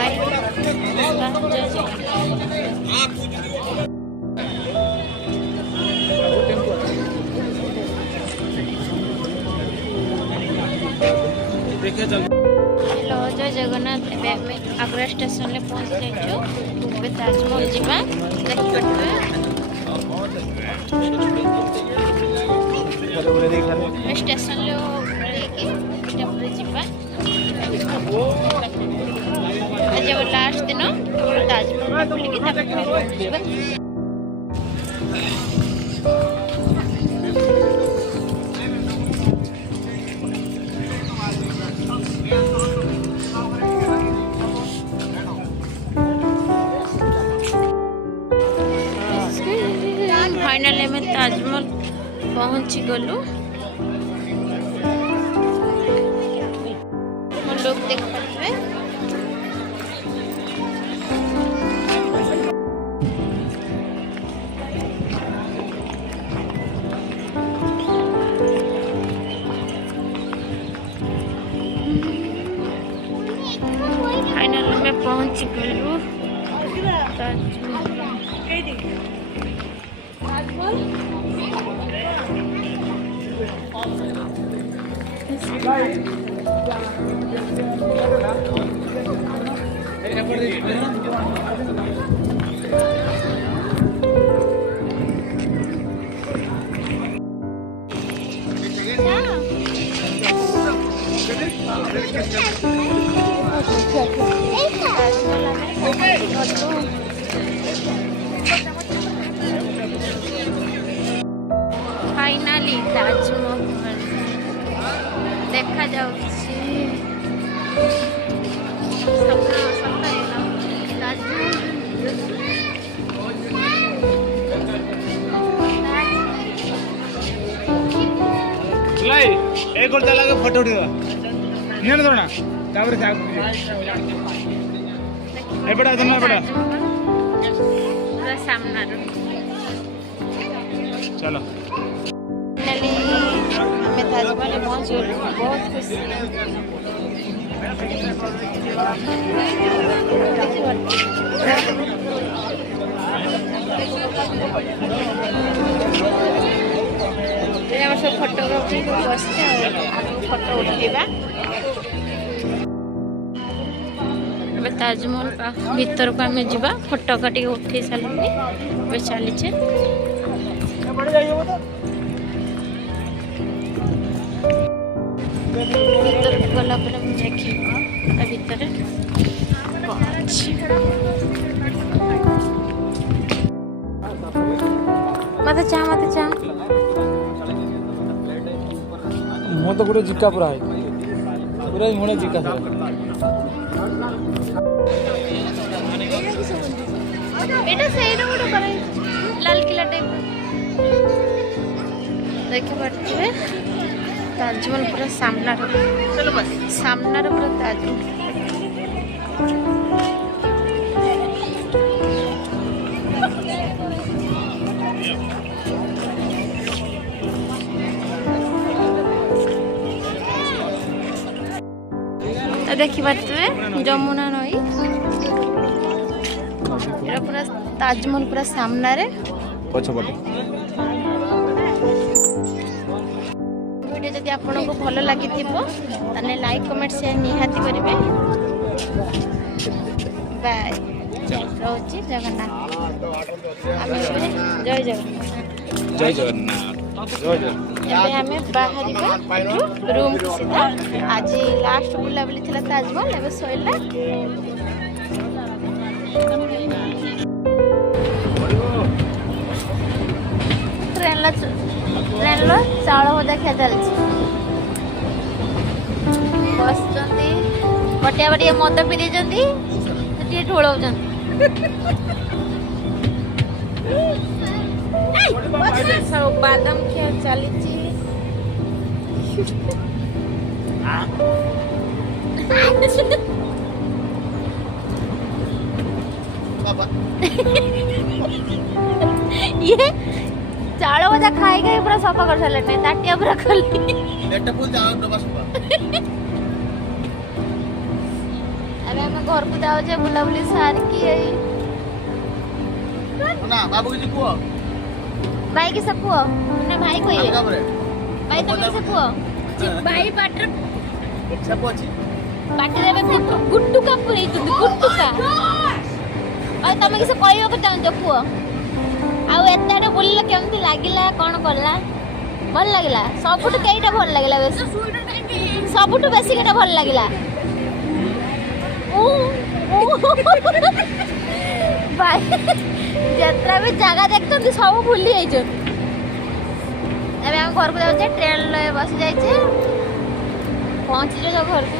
Bye. जय hello जय Jagannath. Agra station में पहुंच जाइए। ताजमहल जावा देखिए स्टेशन आज लास्ट दिन ताजमहल बुलिकी फाइनली में ताजमहल पहुंची गलु। लोग देख पारे फाइनल में पहुंच गलु। फाइनली ताजमहल देखा जाउछि। एक और चला के फोटो उठा नहीं ना थोड़ा तापर से ए बड़ा धन्ना बड़ा पूरा सामना चलो फाइनली हमें ताजमहल पहुंच गए। बहुत खुशी सब फोटोग्राफी बसते फोटो उठेगा। ताजमहल भीतर को आम जा फोटो का उठे सारे चलीचे। भीतर गला देखी भीतर मत चाह मो तो पूरा जिक्का पूरा है पूरा ही होने जिक्का था। बेटा सही रोड पर लाल किला टाइप देखि पारथिबे। ताजमहल पूरा सामना चलो बस सामना पूरा ताजमहल देखी पारे। जमुना नई पूरा ताजमहल पूरा सामना रे पछपटे। वीडियो जदि आपन को भल लगी ताने लाइक कमेंट शेयर निहाती करेंगे। बाय रोची जगन्नाथ। जय जगन्नाथ जय जगन्नाथ जय जगन्नाथ। हमें बाहर रूम को सीधा आज लास्ट बुलाबुली थी ताजमहल एवं सैला। ट्रेन चाउल भजा खिया चलती बस पटिया बाटिया मद पी दे ढोल सब बादाम खिया चली। ये चाउल भजा खाई खाई पूरा सफा कर सारे ताटिया पूरा खोली। घर को जाऊे बुलाबुली सारिकी ना बाबू किसी पुओ भाई की सब पुओ ना भाई कोई काबरे भाई तुम से पुओ भाई पाटर सब अछि पाटर रे गुट्टू का पुरी तू गुट्टू का और तमे किसे कहयो को चाहू पुओ आ एताडे बोलले केमती लागिला कोन करला भल लागिला सबुठ केइटा भल लागिला बेसी सबुठ बेसी केटा भल लागिला भाई यात्रा भी जगह देखते सब भूली जाइए हम घर को जाऊे ट्रेन बस जाइए पहुँची जो घर को